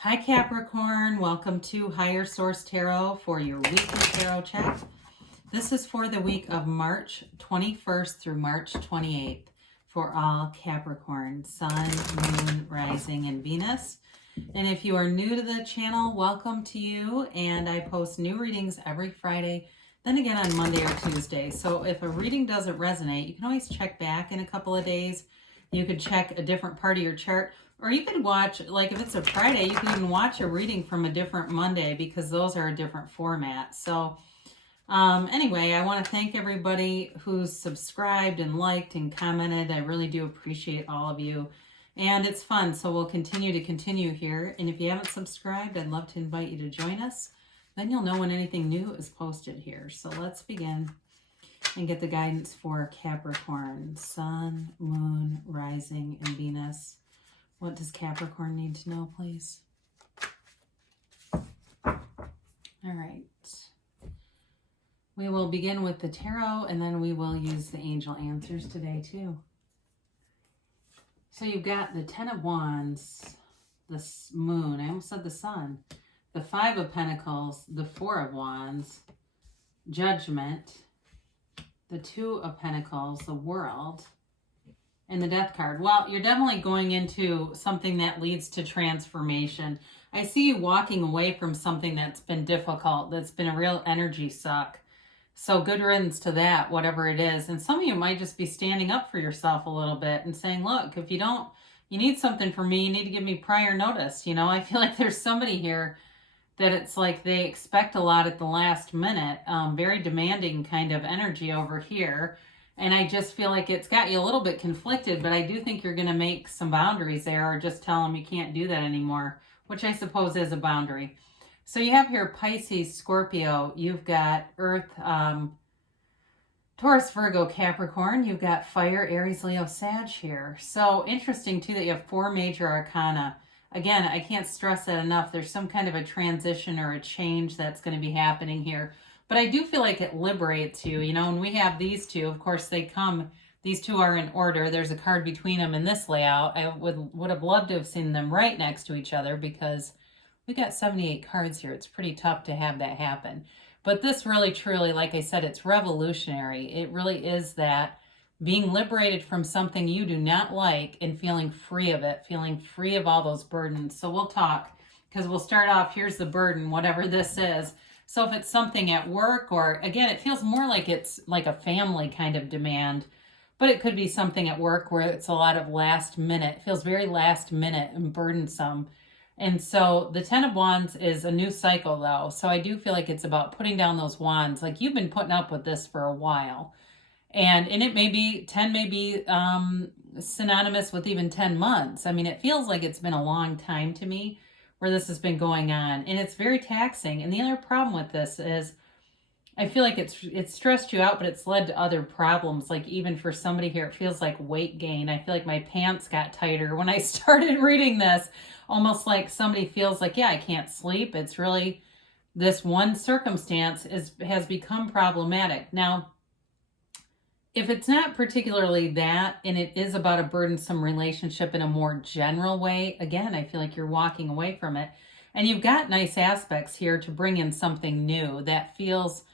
Hi Capricorn, welcome to Higher Source Tarot for your weekly tarot check. This is for the week of March 21st through March 28th for all Capricorn, Sun, Moon, Rising, and Venus. And if you are new to the channel, welcome to you. And I post new readings every Friday, then again on Monday or Tuesday. So if a reading doesn't resonate, you can always check back in a couple of days. You could check a different part of your chart. Or you could watch, like if it's a Friday, you can even watch a reading from a different Monday because those are a different format. So anyway, I want to thank everybody who's subscribed and liked and commented. I really do appreciate all of you. And it's fun, so we'll continue here. And if you haven't subscribed, I'd love to invite you to join us. Then you'll know when anything new is posted here. So let's begin and get the guidance for Capricorn, Sun, Moon, Rising, and Venus. What does Capricorn need to know, please? All right. We will begin with the tarot, and then we will use the angel answers today, too. So you've got the Ten of Wands, the Moon, I almost said the Sun, the Five of Pentacles, the Four of Wands, Judgment, the Two of Pentacles, the World, and the Death card. Well, you're definitely going into something that leads to transformation. I see you walking away from something that's been difficult, that's been a real energy suck. So good riddance to that, whatever it is. And some of you might just be standing up for yourself a little bit and saying, look, if you need something from me, you need to give me prior notice. You know, I feel like there's somebody here that it's like they expect a lot at the last minute. Very demanding kind of energy over here. And I just feel like it's got you a little bit conflicted, but I do think you're going to make some boundaries there or just tell them you can't do that anymore, which I suppose is a boundary. So you have here Pisces, Scorpio. You've got Earth, Taurus, Virgo, Capricorn. You've got Fire, Aries, Leo, Sag here. So interesting, too, that you have four major arcana. Again, I can't stress that enough. There's some kind of a transition or a change that's going to be happening here. But I do feel like it liberates you, you know, and we have these two. Of course, these two are in order. There's a card between them in this layout. I would have loved to have seen them right next to each other because we got 78 cards here. It's pretty tough to have that happen. But this really, truly, like I said, it's revolutionary. It really is that being liberated from something you do not like and feeling free of it, feeling free of all those burdens. So we'll talk because we'll start off, here's the burden, whatever this is. So if it's something at work or, again, it feels more like it's like a family kind of demand, but it could be something at work where it's a lot of last minute. It feels very last minute and burdensome. And so the Ten of Wands is a new cycle, though. So I do feel like it's about putting down those wands. Like you've been putting up with this for a while. And it may be, 10 may be synonymous with even 10 months. I mean, it feels like it's been a long time to me where this has been going on, and it's very taxing. And the other problem with this is I feel like it's stressed you out, but it's led to other problems. Like even for somebody here, it feels like weight gain. I feel like my pants got tighter when I started reading this, almost like somebody feels like, yeah, I can't sleep. It's really this one circumstance has become problematic. Now, if it's not particularly that, and it is about a burdensome relationship in a more general way, again, I feel like you're walking away from it. And you've got nice aspects here to bring in something new that feels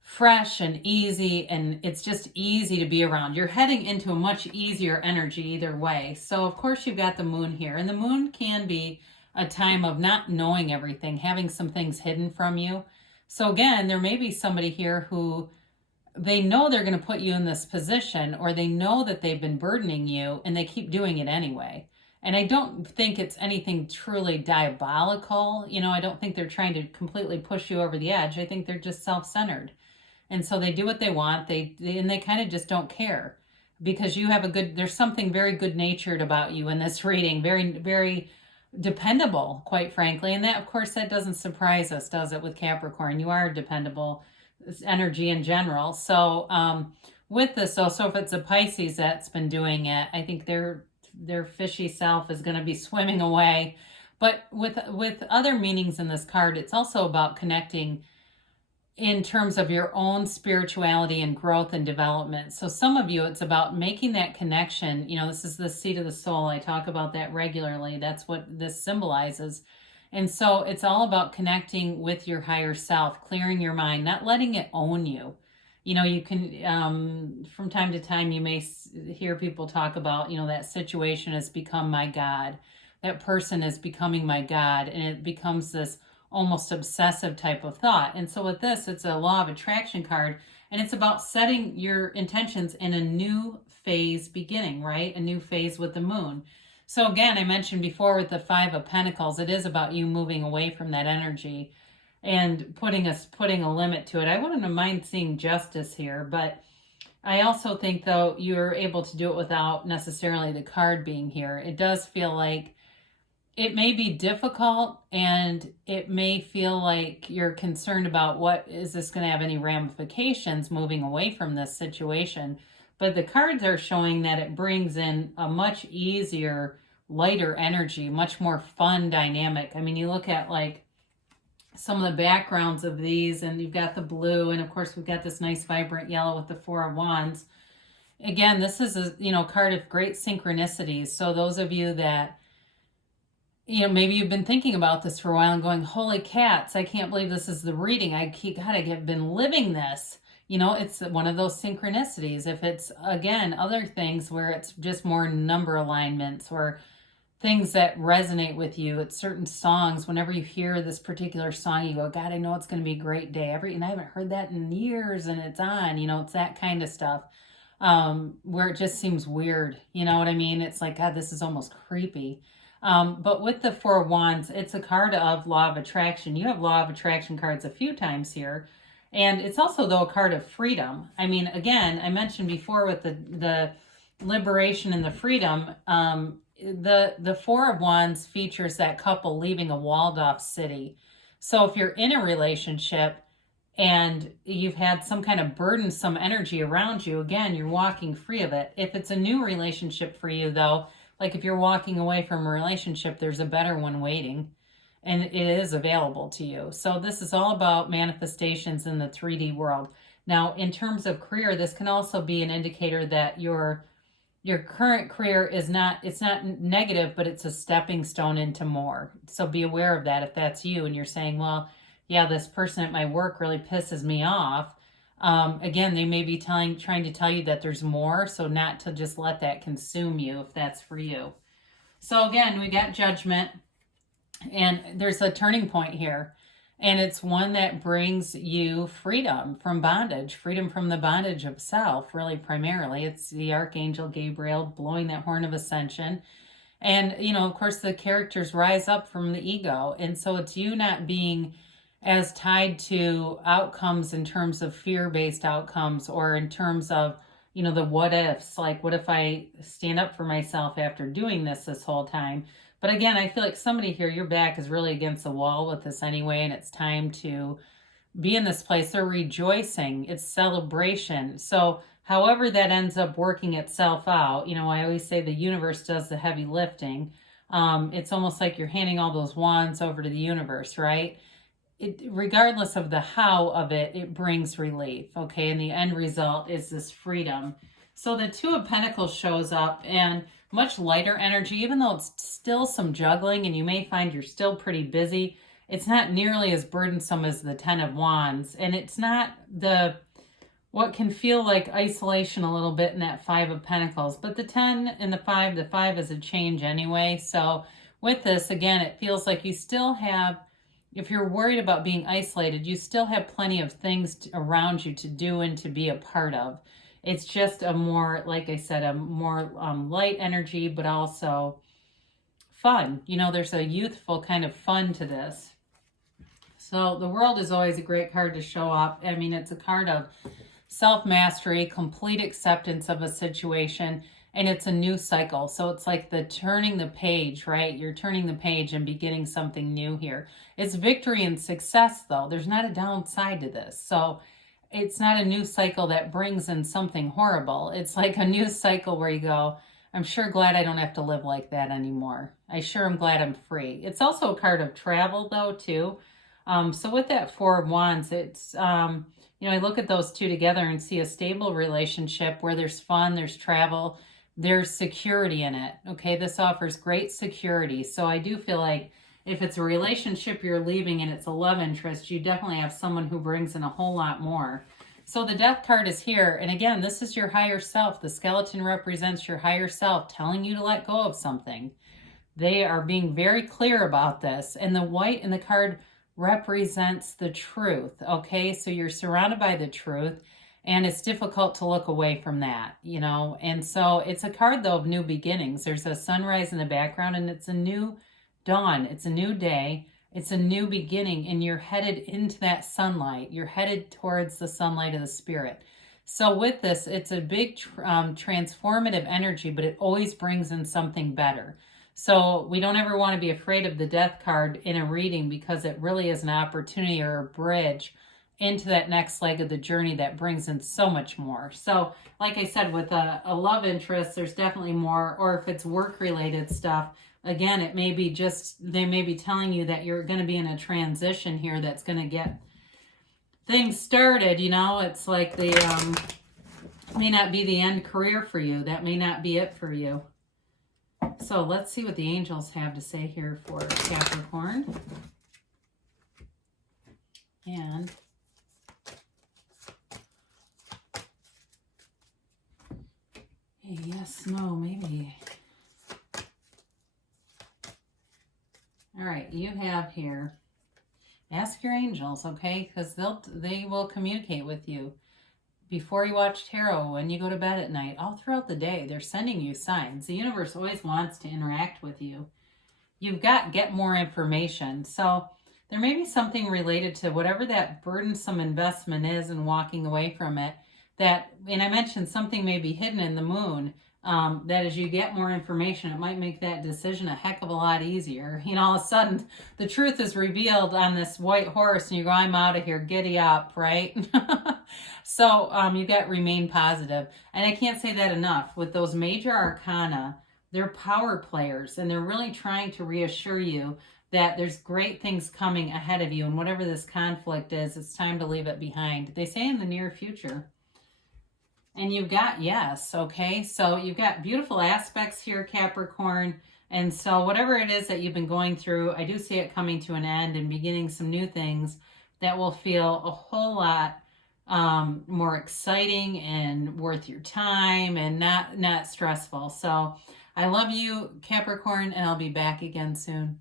fresh and easy, and it's just easy to be around. You're heading into a much easier energy either way. So, of course, you've got the moon here. And the moon can be a time of not knowing everything, having some things hidden from you. So, again, there may be somebody here who they know they're going to put you in this position, or they know that they've been burdening you and they keep doing it anyway. And I don't think it's anything truly diabolical. You know, I don't think they're trying to completely push you over the edge. I think they're just self-centered. And so they do what they want. They kind of just don't care because you have there's something very good natured about you in this reading. Very, very dependable, quite frankly. And that, of course, that doesn't surprise us, does it, with Capricorn? You are dependable energy in general. So with this, so if it's a Pisces that's been doing it, I think their fishy self is going to be swimming away. But with other meanings in this card, it's also about connecting in terms of your own spirituality and growth and development. So some of you, it's about making that connection. You know, this is the seat of the soul. I talk about that regularly. That's what this symbolizes. And so it's all about connecting with your higher self, clearing your mind, not letting it own you. You know, you can, from time to time, you may hear people talk about, you know, that situation has become my God. That person is becoming my God. And it becomes this almost obsessive type of thought. And so with this, it's a law of attraction card, and it's about setting your intentions in a new phase beginning, right? A new phase with the moon. So again, I mentioned before with the Five of Pentacles, it is about you moving away from that energy and putting a limit to it. I wouldn't mind seeing justice here, but I also think, though, you're able to do it without necessarily the card being here. It does feel like it may be difficult, and it may feel like you're concerned about what is this going to have any ramifications moving away from this situation. But the cards are showing that it brings in a much easier, lighter energy, much more fun dynamic. I mean, you look at like some of the backgrounds of these, and you've got the blue, and of course we've got this nice vibrant yellow with the Four of Wands. Again, this is a, you know, card of great synchronicities. So those of you that, you know, maybe you've been thinking about this for a while and going, holy cats, I can't believe this is the reading. I have been living this. You know, it's one of those synchronicities. If it's, again, other things where it's just more number alignments or things that resonate with you. It's certain songs. Whenever you hear this particular song, you go, God, I know it's going to be a great day. And I haven't heard that in years, and it's on. You know, it's that kind of stuff where it just seems weird. You know what I mean? It's like, God, this is almost creepy. But with the Four of Wands, it's a card of law of attraction. You have law of attraction cards a few times here. And it's also, though, a card of freedom. I mean, again, I mentioned before with the liberation and the freedom, the Four of Wands features that couple leaving a walled-off city. So if you're in a relationship and you've had some kind of burdensome energy around you, again, you're walking free of it. If it's a new relationship for you, though, like if you're walking away from a relationship, there's a better one waiting, and it is available to you. So this is all about manifestations in the 3D world. Now, in terms of career, this can also be an indicator that your current career is not, it's not negative, but it's a stepping stone into more. So be aware of that if that's you and you're saying, well, yeah, this person at my work really pisses me off. Again, they may be trying to tell you that there's more, so not to just let that consume you if that's for you. So again, we got Judgment, and there's a turning point here, and it's one that brings you freedom from bondage, freedom from the bondage of self, really primarily. It's the Archangel Gabriel blowing that horn of ascension. And, you know, of course, the characters rise up from the ego, and so it's you not being as tied to outcomes in terms of fear-based outcomes, or in terms of, you know, the what ifs, like what if I stand up for myself after doing this whole time. But again, I feel like somebody here, your back is really against the wall with this anyway, and it's time to be in this place. They're rejoicing. It's celebration. So however that ends up working itself out, you know, I always say the universe does the heavy lifting. It's almost like you're handing all those wands over to the universe, right? Regardless of the how of it, it brings relief, okay? And the end result is this freedom. So the Two of Pentacles shows up, and much lighter energy, even though it's still some juggling, and you may find you're still pretty busy. It's not nearly as burdensome as the Ten of Wands, and it's not what can feel like isolation a little bit in that Five of Pentacles. But the 10 and the 5 is a change anyway. So with this, again, it feels like you still have, if you're worried about being isolated, you still have plenty of things around you to do and to be a part of. It's just a more, like I said, a more light energy, but also fun. You know, there's a youthful kind of fun to this. So the World is always a great card to show up. I mean, it's a card of self-mastery, complete acceptance of a situation, and it's a new cycle. So it's like the turning the page, right? You're turning the page and beginning something new here. It's victory and success, though. There's not a downside to this. So it's not a new cycle that brings in something horrible. It's like a new cycle where you go, I'm sure glad I don't have to live like that anymore. I sure am glad I'm free. It's also a card of travel, though, too. So with that Four of Wands, it's, you know, I look at those two together and see a stable relationship where there's fun, there's travel, there's security in it. Okay, this offers great security. So I do feel like if it's a relationship you're leaving and it's a love interest, you definitely have someone who brings in a whole lot more. So the Death card is here. And again, this is your higher self. The skeleton represents your higher self telling you to let go of something. They are being very clear about this. And the white in the card represents the truth. Okay, so you're surrounded by the truth and it's difficult to look away from that, you know. And so it's a card though of new beginnings. There's a sunrise in the background and it's a new dawn. It's a new day. It's a new beginning and you're headed into that sunlight. You're headed towards the sunlight of the spirit. So with this, it's a big transformative energy, but it always brings in something better. So we don't ever want to be afraid of the Death card in a reading because it really is an opportunity or a bridge into that next leg of the journey that brings in so much more. So like I said, with a love interest, there's definitely more, or if it's work-related stuff, again, it may be just, they may be telling you that you're going to be in a transition here that's going to get things started, you know. It's like the, may not be the end career for you. That may not be it for you. So let's see what the angels have to say here for Capricorn. And yes, no, maybe. All right, you have here, ask your angels, okay? Because they will communicate with you. Before you watch tarot, when you go to bed at night, all throughout the day, they're sending you signs. The universe always wants to interact with you. You've got get more information. So there may be something related to whatever that burdensome investment is and walking away from it. That, and I mentioned something may be hidden in the moon. That as you get more information, it might make that decision a heck of a lot easier. You know, all of a sudden, the truth is revealed on this white horse, and you go, I'm out of here, giddy up, right? So you got remain positive. And I can't say that enough. With those major arcana, they're power players, and they're really trying to reassure you that there's great things coming ahead of you, and whatever this conflict is, it's time to leave it behind. They say in the near future. And you've got yes, okay? So you've got beautiful aspects here, Capricorn. And so whatever it is that you've been going through, I do see it coming to an end and beginning some new things that will feel a whole lot more exciting and worth your time and not stressful. So I love you, Capricorn, and I'll be back again soon.